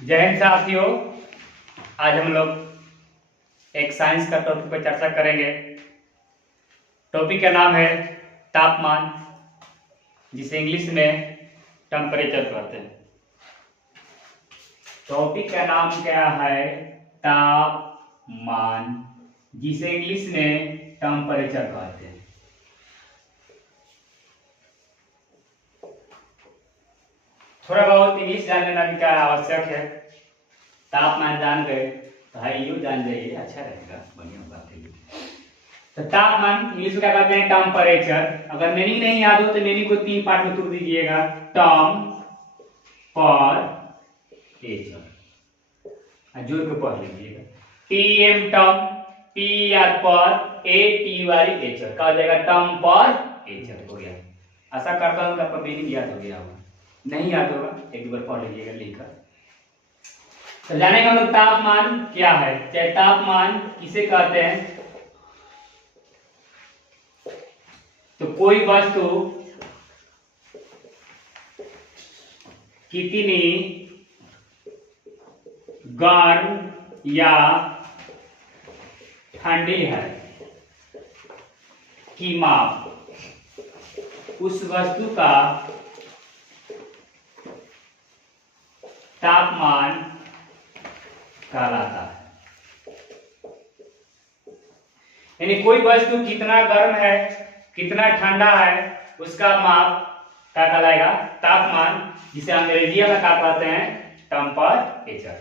जय हिंद साथियों। आज हम लोग एक साइंस का टॉपिक पर चर्चा करेंगे। टॉपिक का नाम है तापमान, जिसे इंग्लिश में टेम्परेचर कहते हैं। टॉपिक का नाम क्या है? तापमान, जिसे इंग्लिश में टेम्परेचर कहते हैं। थोड़ा बहुत इंग्लिश जान लेना भी क्या आवश्यक है। तापमान जान गए तो भाई यू जान जाइए, अच्छा रहेगा, बढ़िया बात है। तो तापमान इंग्लिश में क्या कहते हैं? टेम्परेचर। अगर मीनिंग नहीं याद हो तो मीनिंग को 3 पार्ट में तोड़ दीजिएगा। टेम्परेचर जोड़ के पढ़ लीजिएगा। टीएम टम, पी याद पर, ए टी वाली एचर का हो जाएगा टेम्परेचर। हो गया। आशा करता हूँ कि आपको मीनिंग याद हो गया होगा। नहीं याद होगा एक बार पढ़ लीजिएगा लिखकर। तो जानेंगे हम लोग तापमान क्या है, चाहे तापमान किसे कहते हैं। तो कोई वस्तु कितनी गर्म या ठंडी है की माप उस वस्तु का तापमान कहलाता है। यानी कोई वस्तु कितना गर्म है, कितना ठंडा है, उसका माप क्या कहलाएगा? तापमान, जिसे अंग्रेजी में क्या कहते हैं? टेम्परेचर।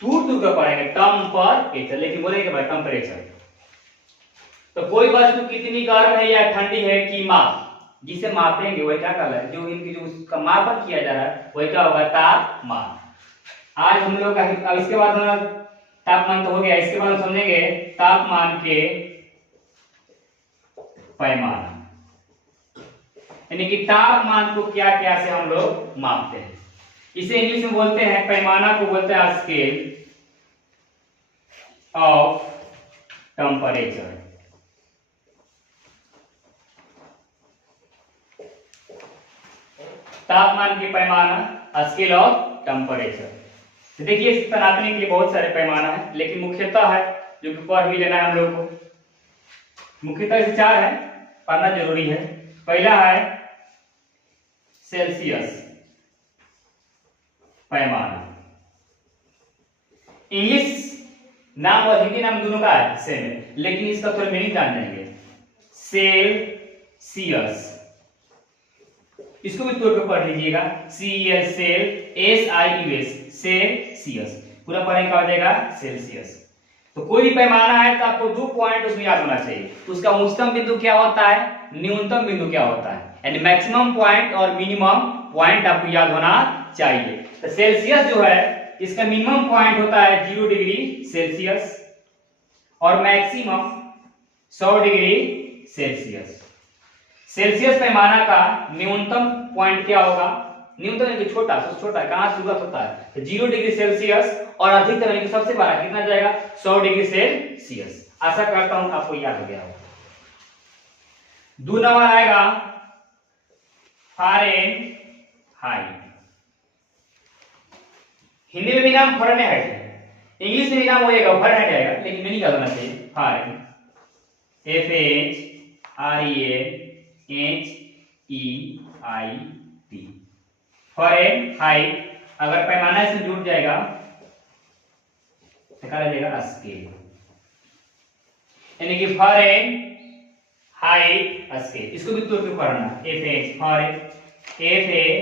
टूट टूट कर पढ़ेंगे टेम्परेचर, लेकिन बोलेंगे भाई टेम्परेचर। तो कोई वस्तु कितनी गर्म है या ठंडी है की माप, जिसे मापेंगे वही क्या कहलाएगा? जो इनकी जो उसका मापन किया जा रहा है वही क्या होगा? तापमान। आज हम लोग अब इसके बाद हम लोग तापमान तो हो गया, इसके बाद हम समझेंगे तापमान के पैमाना। यानी कि तापमान को क्या क्या से हम लोग मापते हैं। इसे इंग्लिश में बोलते हैं, पैमाना को बोलते हैं स्केल ऑफ टेम्परेचर। तापमान के पैमाना स्केल ऑफ टेम्परेचर। तो देखिए इस पर नापने के लिए बहुत सारे पैमाना है, लेकिन मुख्यतः है जो कि पढ़ भी लेना है हम लोग को। मुख्यतः इसे 4 है, पढ़ना जरूरी है। पहला है सेल्सियस पैमाना। इंग्लिश नाम और हिंदी नाम दोनों का है सेम है, लेकिन इसका थोड़ा मीनिंग जान जाएंगे। सेल्सियस, इसको भी तोड़ के पढ़ लीजिएगा। CEL सेल, SIUS सेल्सियस, पूरा पढ़ने का हो जाएगा सेल्सियस। तो कोई भी पैमाना है तो आपको 2 पॉइंट उसमें याद होना चाहिए। उसका उच्चतम बिंदु क्या होता है, न्यूनतम बिंदु क्या होता है, यानी मैक्सिमम पॉइंट और मिनिमम पॉइंट आपको याद होना चाहिए। तो सेल्सियस जो है इसका मिनिमम पॉइंट होता है 0 डिग्री सेल्सियस और मैक्सिमम 100 डिग्री सेल्सियस। सेल्सियस पैमाना का न्यूनतम पॉइंट क्या होगा? न्यूनतम यानी छोटा, सबसे छोटा कहां शुरुआत होता है? तो 0 डिग्री सेल्सियस और अधिकतम यानी सबसे बड़ा कितना जाएगा? 100 डिग्री सेल्सियस। आशा करता हूं आपको याद हो गया होगा। 2 नंबर आएगा फ़ारेनहाइट। हिंदी में भी नाम फ़ारेनहाइट है, इंग्लिश में भी नाम होएगा फ़ारेनहाइट आएगा, लेकिन मीनिंग क्या होना चाहिए? फ़ारेन, FARENHEIT, फ़ारेनहाइट। अगर पैमाना इसमें जुड़ जाएगा तो क्या रहेगा? स्केल, यानी कि फ़ारेनहाइट स्केल। इसको भी तोड़ के पढ़ना। FAREN Fahrenheit,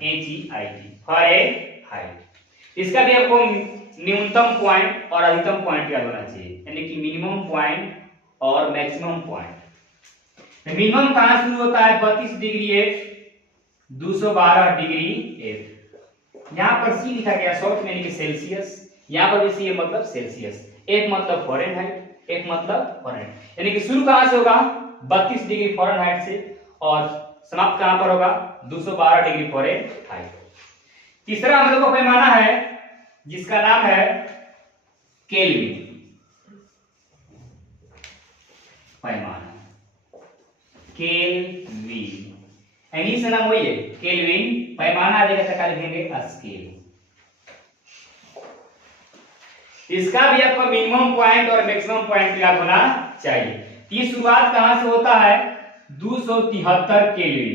HEIT Fahrenheit. इसका भी आपको न्यूनतम पॉइंट और अधिकतम पॉइंट याद होना चाहिए, यानी कि मिनिमम पॉइंट और मैक्सिमम पॉइंट। मिनिमम कहां शुरू होता है? 32 डिग्री F, 212 डिग्री F। यहां पर C लिखा गया शॉर्ट में, यानी कि सेल्सियस। यहां पर भी C है मतलब सेल्सियस। एक मतलब फ़ारेनहाइट, एक मतलब फ़ारेनहाइट, यानी कि शुरू कहां से होगा? 32 डिग्री फ़ारेनहाइट से और समाप्त कहां पर होगा? 212 डिग्री फ़ारेनहाइट। तीसरा हम लोग का पैमाना है जिसका नाम है केल्विन पैमाना। केल्विन इंग्लिश का नाम वही है केल्विन, पैमाना आ जाएगा तो क्या लिखेंगे स्केल। इसका भी आपको मिनिमम पॉइंट और मैक्सिमम पॉइंट याद होना चाहिए। ये शुरुआत कहां से होता है 273 केल्विन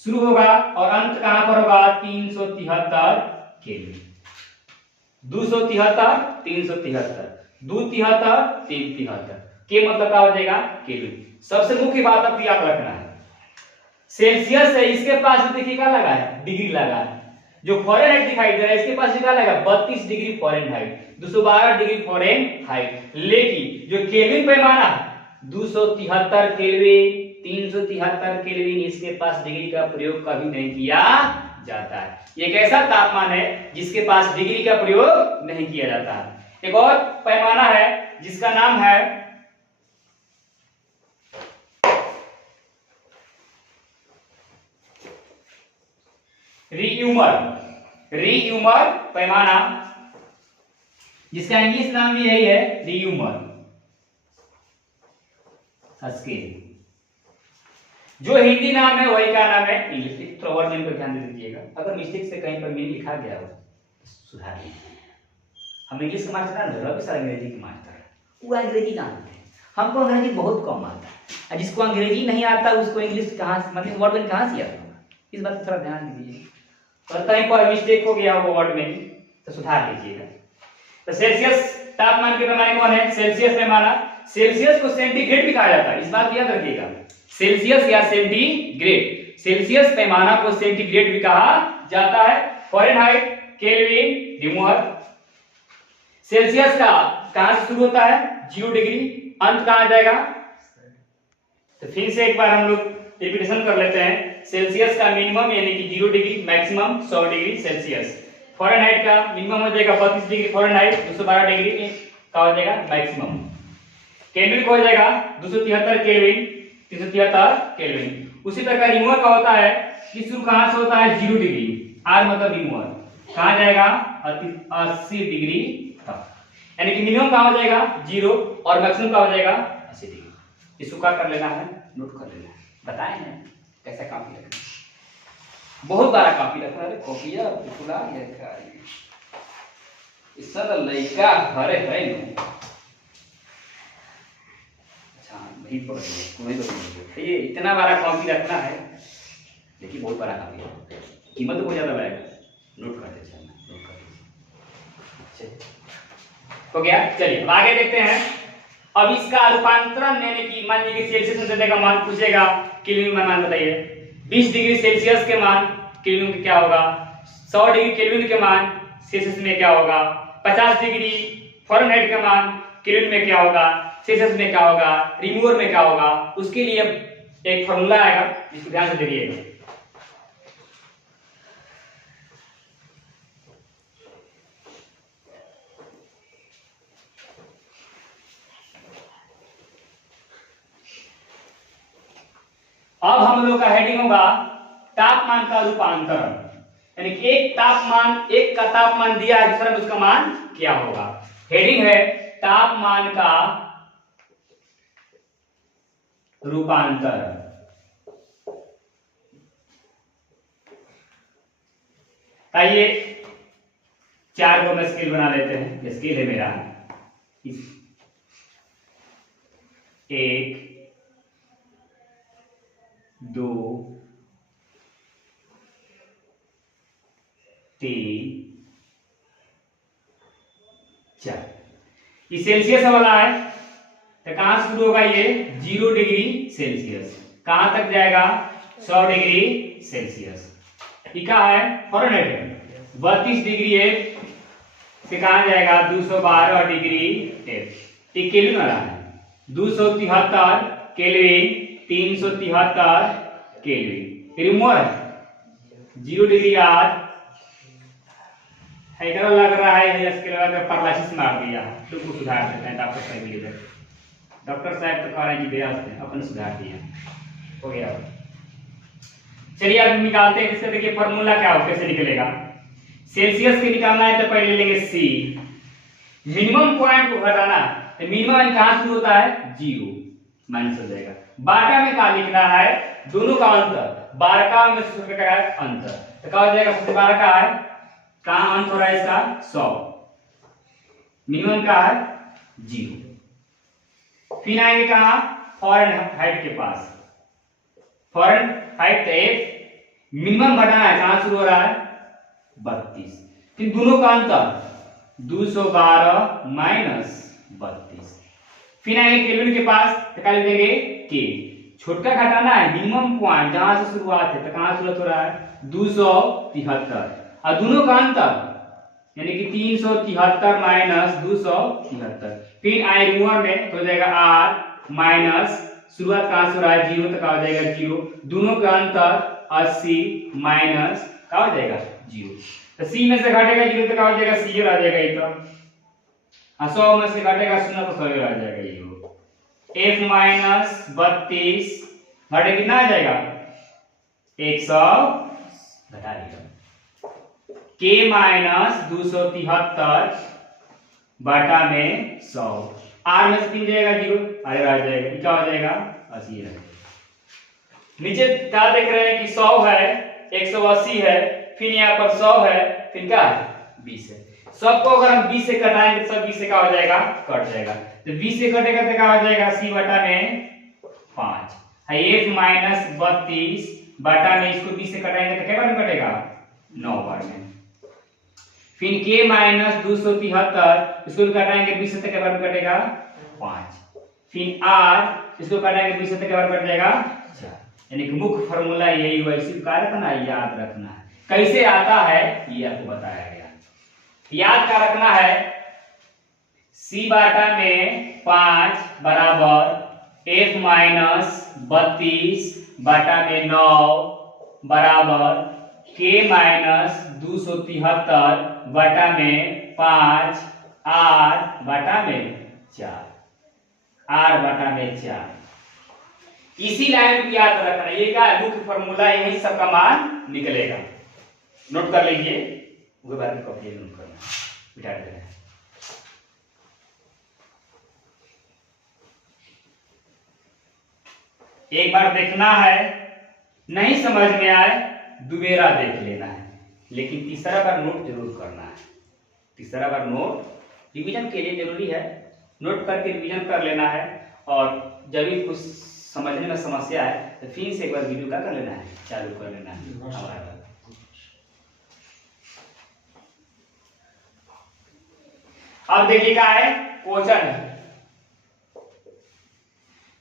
शुरू होगा और अंत कहां पर होगा 373 केल्विन। 273 373 273 373 के मतलब क्या हो जाएगा केल्विन। सबसे मुख्य बात आपको याद रखना है सेल्सियस है, इसके पास देखिए क्या लगा है डिग्री लगा है। जो फॉरेनहाइट दिखाई दे रहा है इसके पास क्या लगा 32 डिग्री फॉरेनहाइट 212 डिग्री फॉरेनहाइट। लेकिन जो केल्विन पैमाना 273 केल्विन 373 केल्विन इसके पास डिग्री का प्रयोग कभी नहीं किया जाता है। ये एक ऐसा तापमान है जिसके पास डिग्री का प्रयोग नहीं किया जाता है। एक और पैमाना है जिसका नाम है रीयूमर पैमाना, जिसका इंग्लिश नाम भी यही है रीयूमर स्केल। जो हिंदी नाम है वही क्या नाम है इंग्लिश। थोड़ा वर्ड नेम पर ध्यान दे दीजिएगा, अगर मिस्टेक से कहीं पर मीनिंग लिखा गया हो सुधार लीजिए। हम इंग्लिश के मास्टर ना रवि सर अंग्रेजी के मास्टर है, वो अंग्रेजी जानते हैं, हमको अंग्रेजी बहुत कम आता है। जिसको अंग्रेजी नहीं आता उसको इंग्लिश कहाँ से मतलब वर्ड में कहाँ से आता होगा, इस बात पर थोड़ा ध्यान दीजिए। और कहीं पर मिस्टेक हो गया होगा वर्ड में तो सुधार लीजिएगा। तो सेल्सियस तापमान के पैमाने कौन है सेल्सियस पैमाना। सेल्सियस को सेंटीग्रेड भी कहा जाता है, इस बात को याद रखिएगा। सेल्सियस या सेंटीग्रेड, सेल्सियस पैमाना को सेंटीग्रेड भी कहा जाता है। Fahrenheit kelvin रीयूमर। सेल्सियस का कहां से शुरू होता है 0 डिग्री, अंत कहां जाएगा। तो फिर से एक बार हम लोग रिपीटेशन कर लेते हैं। सेल्सियस का मिनिमम यानी कि 0 degree, maximum 100 degree Celsius. Fahrenheit का मिनिमम हो जाएगा 32 डिग्री फॉरेनहाइट, 212 डिग्री का हो जाएगा मैक्सिमम। केल्विन का हो जाएगा 273 केल्विन 373 केल्विन। उसी प्रकार रीयूमर का होता है कि शुरू कहां से होता है 0 डिग्री, आर मतलब रीयूमर कहां जाएगा 80 डिग्री तक, यानी कि मिनिमम कहां हो जाएगा 0 और मैक्सिमम कहां हो जाएगा 80 डिग्री। इसको क्या कर लेना है नोट कर लेना है। बताए हैं कैसा कॉपी रखना, बहुत बड़ा कॉपी रखना है। कॉपिया खुला ये का इसका लइका हरे है न। अच्छा नहीं पढ़ कोई तो ये इतना बड़ा कॉपी रखना है, लेकिन बहुत बड़ा कॉपी है, कीमत बहुत ज्यादा बढ़ेगा। नोट कर दीजिए, नोट कर दीजिए। हो गया, चलिए अब आगे देखते हैं। अब इसका रूपांतरण यानी कि मान लीजिए सेल्सियस में का मान पूछेगा केल्विन में मान बताइए। 20 डिग्री सेल्सियस के मान केल्विन में क्या होगा, 100 डिग्री केल्विन के मान सेल्सियस में क्या होगा, 50 डिग्री फॉरेनहाइट का मान केल्विन में क्या होगा, सेल्सियस में क्या होगा, रीयूमर में क्या होगा। उसके लिए एक फॉर्मूला आएगा जिसको ध्यान से देखिएगा। अब हम लोग का हेडिंग होगा तापमान का रूपांतरण, यानी कि एक का तापमान दिया है, दूसरा में उसका मान क्या होगा। हेडिंग है तापमान का रूपांतरण। आइए 4 को मैं स्केल बना लेते हैं। ये स्केल है मेरा 1 2 3 4। ये सेल्सियस वाला है तो कहां से शुरू होगा ये 0 डिग्री सेल्सियस, कहां तक जाएगा 100 डिग्री सेल्सियस। ये क्या है फॉरेनहाइट 32 डिग्री एफ से कहां जाएगा 212 डिग्री एफ। ये केल्विन वाला है 273 kelvin 373 kelvin. Reaumur 0 degree R हैकर लग रहा है इसके लगा के पैरालिसिस मार दिया, तो को सुधार देते हैं डॉक्टर साहब के लिए। डॉक्टर साहब तो कह रहे हैं कि बेहद है अपन सुधार दिया हो गया। चलिए अब निकालते हैं इसका। देखिए फार्मूला क्या हो कैसे निकलेगा। सेल्सियस के निकालना है तो पहले लेंगे सी, मिनिमम पॉइंट को घटाना तो मिनिमम कहां शुरू होता है 0 माइनस हो जाएगा। बाटा में क्या लिखना है दोनों का अंतर, 12 का में से छोटे का है अंतर, तो क्या हो जाएगा? सबसे 12 का है, कहाँ अंत हो रहा है इसका? 100, मिनिमम का है 0। फिर आएंगे कहाँ? फ़ारेनहाइट के पास। फ़ारेनहाइट एफ मिनिमम घटाना है, कहाँ शुरू हो रहा है? 32। फिर दोनों का अंतर 212 माइनस 32। फिर आएंगे केल्विन के पास, तो क्या लिख देंगे? के। छोटका घटाना है, मिनिमम पॉइंट जहां से शुरुआत है, तो कहां शुरुआत हो रहा है? 273। और दोनों का अंतर यानी कि 373 माइनस 273। फिर आए रिमूवर में तो हो जाएगा r माइनस शुरुआत कहां से हो रहा है? 0, तो क्या हो जाएगा? 0। दोनों का अंतर 80 माइनस क्या हो जाएगा? 0। तो c में से घटेगा 0 तो क्या हो जाएगा? c आ जाएगा ये तो। 100 में से घटेगा 0 तो 100 आ जाएगा ये। f माइनस 32 घटे कितना आ जाएगा? 100 घटा दिया। k माइनस 273 बटा में 100, r में से 3 जाएगा 0, अरे आ जाएगा, क्या हो जाएगा? 80 रहेगा। नीचे क्या देख रहे हैं कि 100 है, 180 है, फिर यहाँ पर 100 है, फिर क्या है? 20 है। सबको अगर हम 20 से कटाएंगे तो सब 20 से क्या हो जाएगा? कट जाएगा। तो 20 से कटेगा तो क्या हो जाएगा? c बटा में 5 है। f माइनस 32 बटा में इसको 20 से कटाएंगे तो क्या बार में कटेगा? 9 बार में। फिर k माइनस 273 इसको भी कटाएंगे 20 से तो क्या बार में कटेगा? 5। फिर r इसको कटाएंगे 20 से तो क्या बार में कट जाएगा? 4। यानी कि मुख्य फार्मूला यही हुआ, इसी कार्य करना याद रखना है। कैसे आता है ये आपको बताया गया, याद क्या रखना है? c बाटा में 5 बराबर f माइनस 32 बटा में 9 बराबर k माइनस 273 बटा में 5 r बटा में 4, r बटा में 4। इसी लाइन को याद रखना, ये क्या मुख्य फार्मूला, यही सब का मान निकलेगा। नोट कर लीजिए, उसके बाद में कॉपी नोट करना, बिठा देना है। एक बार देखना है, नहीं समझ में आए दोबारा देख लेना है, लेकिन तीसरा बार नोट जरूर करना है। तीसरा बार नोट रिवीजन के लिए जरूरी है, नोट करके रिवीजन कर लेना है। और जब भी कुछ समझने में समस्या है तो फिर से एक बार वीडियो का कर लेना है, चालू कर लेना है। अब देखिए क्या है क्वेश्चन है।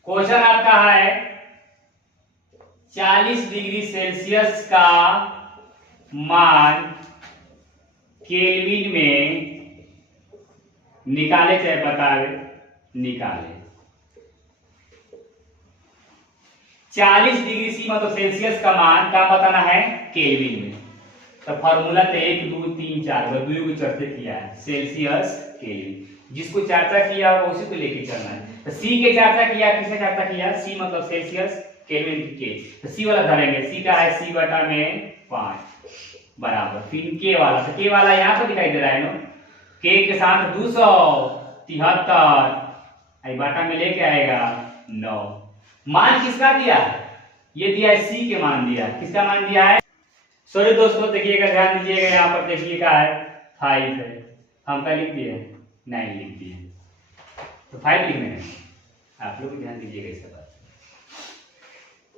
क्वेश्चन आपका है 40 डिग्री सेल्सियस का मान केल्विन में निकाले, चाहे बतावे निकाले। 40 डिग्री सी मतलब सेल्सियस का मान क्या बताना है? केल्विन में। तो फार्मूला तो 1 2 3 4 दो को चर्चा किया है, सेल्सियस केल्विन। जिसको चर्चा किया होगा उसी को लेके चलना है। तो सी के चर्चा किया, किसने चर्चा किया? सी मतलब सेल्सियस, केल्विन के। तो सी वाला धरेंगे, सी का है c बटा में 5 बराबर फिर के वाला, तो के वाला यहाँ पर दिखाई दे रहा है ना, के के साथ 273 आई बाटा में लेके आएगा 9। मान किसका दिया? ये दिया है सी के मान दिया है। किसका मान दिया है? सॉरी दोस्तों, देखिएगा, ध्यान दीजिएगा, यहाँ पर देखिए क्या है 5 है, हम क्या लिख दिए? 9 लिख दिए, तो 5 लिखने हैं। आप लोग ध्यान दीजिएगा इस बात।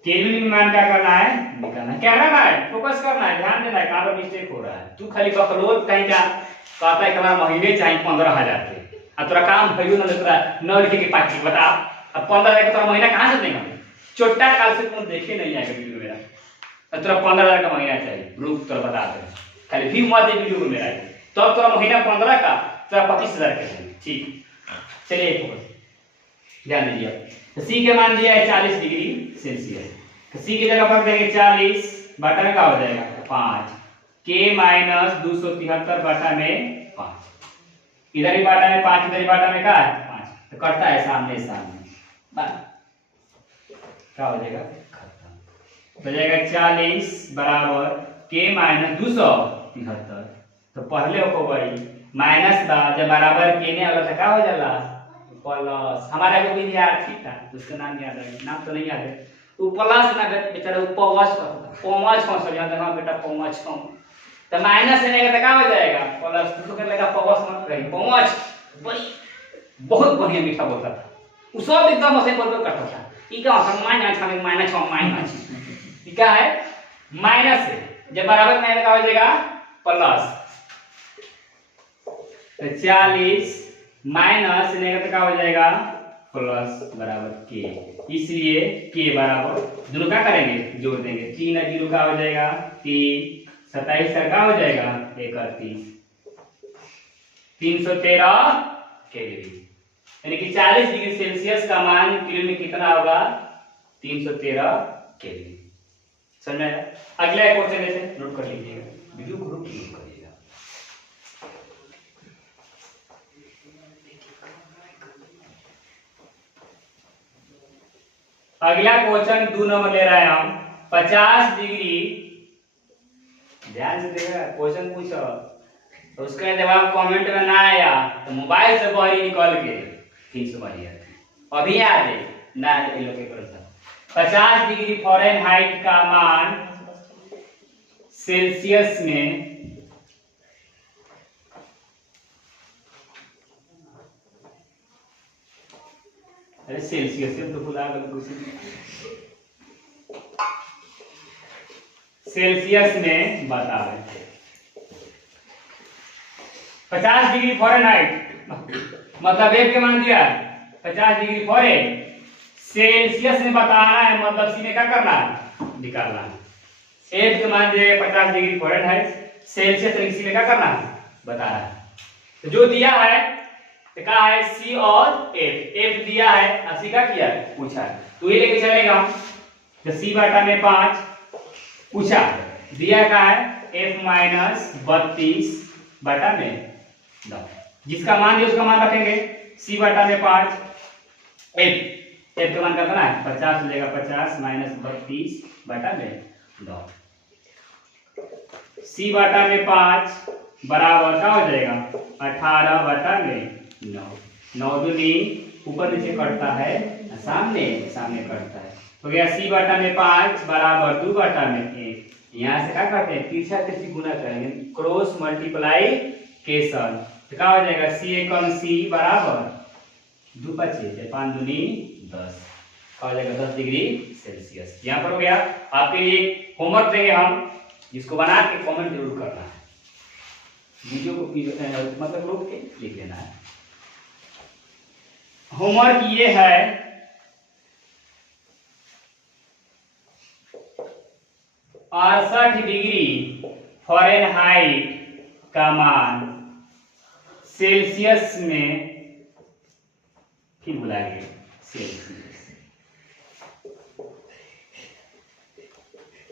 केल्विन में मान क्या करना है? निकालना है। क्या करना है? फोकस करना है, ध्यान देना है कहां पर मिस्टेक हो रहा है। तू खाली बकलोल कहीं क्या कहता है कि हमारा महीने चाहिए 15,000 के, अब तोरा काम भइयो ना, तोरा 9 लिखे के पार्टी बता। अब 15,000 का तोरा महीना कहां से देगा? छोटा काल से तुम देखे नहीं आएगा वीडियो मेरा। अब तोरा 15,000 का महीना चाहिए, रुक तोरा बता दे, खाली भी मत दे वीडियो को मेरा। तो अब तोरा महीना 15 का, तोरा 25,000 के चाहिए। ठीक, चलिए फोकस ध्यान दीजिए। तो सी के मान दिया है 40 डिग्री सेल्सियस, तो सी की जगह पर देंगे 40 बटा में क्या हो जाएगा 5, के माइनस 273 बटा में 5। इधर ही बाटा में 5, इधर ही बाटा में क्या है 5, तो कटता है सामने सामने, क्या हो जाएगा खत्म। हो जाएगा 40 बराबर के माइनस 273, तो पहले को बड़ी माइनस बा, जब बराबर के ने अलग क्या हो जाला प्लस। हमारे को विद्यार्थी था, उसका नाम याद है, नाम तो नहीं याद है, तो प्लस ना बेचारा पवच पवच कौन सा जान बेटा पवच कौन तो माइनस से नहीं का हो जाएगा प्लस तो कर लेगा पवच मत करी पवच बड़ी बहुत बढ़िया मीठा बोलता था वो सब एकदम ऐसे बोल करता था ई का माइनस हमें माइनस ई क्या है माइनस है जब बराबर में का हो जाएगा प्लस तो 40 माइनस नेगेटिव का हो जाएगा प्लस बराबर के इसलिए के बराबर दोनों क्या करेंगे जोड़ देंगे 3 और 0 का हो जाएगा 3 27 का हो जाएगा 31 313 केल्विन यानी कि 40 डिग्री सेल्सियस का मान किलो में कितना होगा 313 केल्विन समझ में आया अगला एक क्वेश्चन लेते हैं नोट कर लीजिएगा वीडियो को नोट करिएगा अगला क्वेश्चन 2 नंबर ले रहे हैं हम 50 डिग्री ध्यान से देखिएगा क्वेश्चन पूछो तो उसका जवाब कमेंट में ना आया तो मोबाइल से बाहर निकल के ठीक से बढ़िया अभी आ जाए ना इन लोग के प्रश्न 50 डिग्री फ़ारेनहाइट का मान सेल्सियस में अरे सेल्सियस से तो भुला गए कुछ सेल्सियस में बतावे 50 डिग्री फ़ारेनहाइट मतलब एक के मान दिया 50 डिग्री फ़ारेन सेल्सियस में बताना है मतलब सी में क्या करना है निकालना है एफ के मान दिए 50 डिग्री फ़ारेनहाइट सेल्सियस में सी में क्या करना है बताना है तो जो दिया है तो क्या है सी और एफ दिया है और सी का किया है पूछा है तो ये लेके चलेगा तो सी बटा में 5 पूछा दिया का है f माइनस 32 बटा में 9 जिसका मान दिया उसका मान रखेंगे c बटा में 5 f का मान कितना है 50 हो जाएगा 50 माइनस 32 बटा में 9 c बटा में 5 बराबर क्या हो जाएगा 18 बटा में 9 9 दूनी ऊपर नीचे कटता है सामने सामने कटता है तो गया c बटा में 5 बराबर 2 बटा में 1 यहाँ से क्या करते हैं तिरछा तिरछी गुना करेंगे क्रॉस मल्टीप्लाइकेशन तो क्या हो जाएगा c एकम c बराबर 2 25 5 दूनी 10 क्या हो जाएगा 10 डिग्री सेल्सियस यहाँ पर हो गया आपके लिए होमवर्क देंगे हम जिसको बना के कमेंट जरूर करना है वीडियो को मतलब रोक के लिख लेना है होमवर्क ये है 68 डिग्री फ़ारेनहाइट का मान सेल्सियस में फिर बुलाएंगे सेल्सियस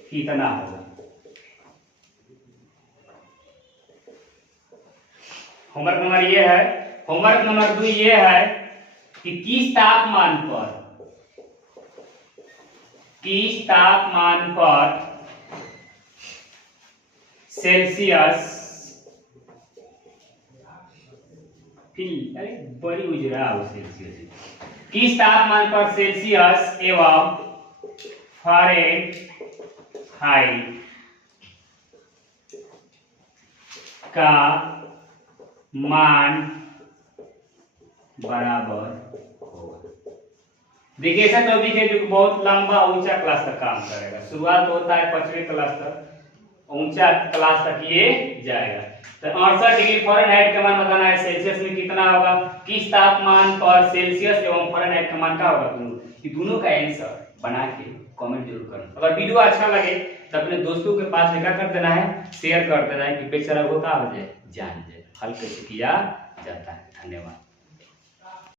कितना होगा होमवर्क नंबर ये है होमवर्क नंबर 2 ये है कि किस तापमान पर सेल्सियस अरे बड़ी उजरा हो सेल्सियस किस तापमान पर सेल्सियस एवं फ़ारेनहाइट का मान बराबर होगा देखिए ऐसा टॉपिक है जो बहुत लंबा ऊंचा क्लास तक काम करेगा शुरुआत होता है 5वीं क्लास तक ऊंचा क्लास तक ये जाएगा तो 68 डिग्री फ़ारेनहाइट का मान बताना है सेल्सियस में कितना होगा किस तापमान पर सेल्सियस एवं फ़ारेनहाइट का मान क्या होगा दोनों का आंसर बना के कमेंट जरूर करना अगर वीडियो अच्छा लगे तो अपने दोस्तों के पास में क्या कर देना है शेयर कर देना है कि बेचारा वो क्या हो जाए जान जाए हल कैसे किया जाता है धन्यवाद।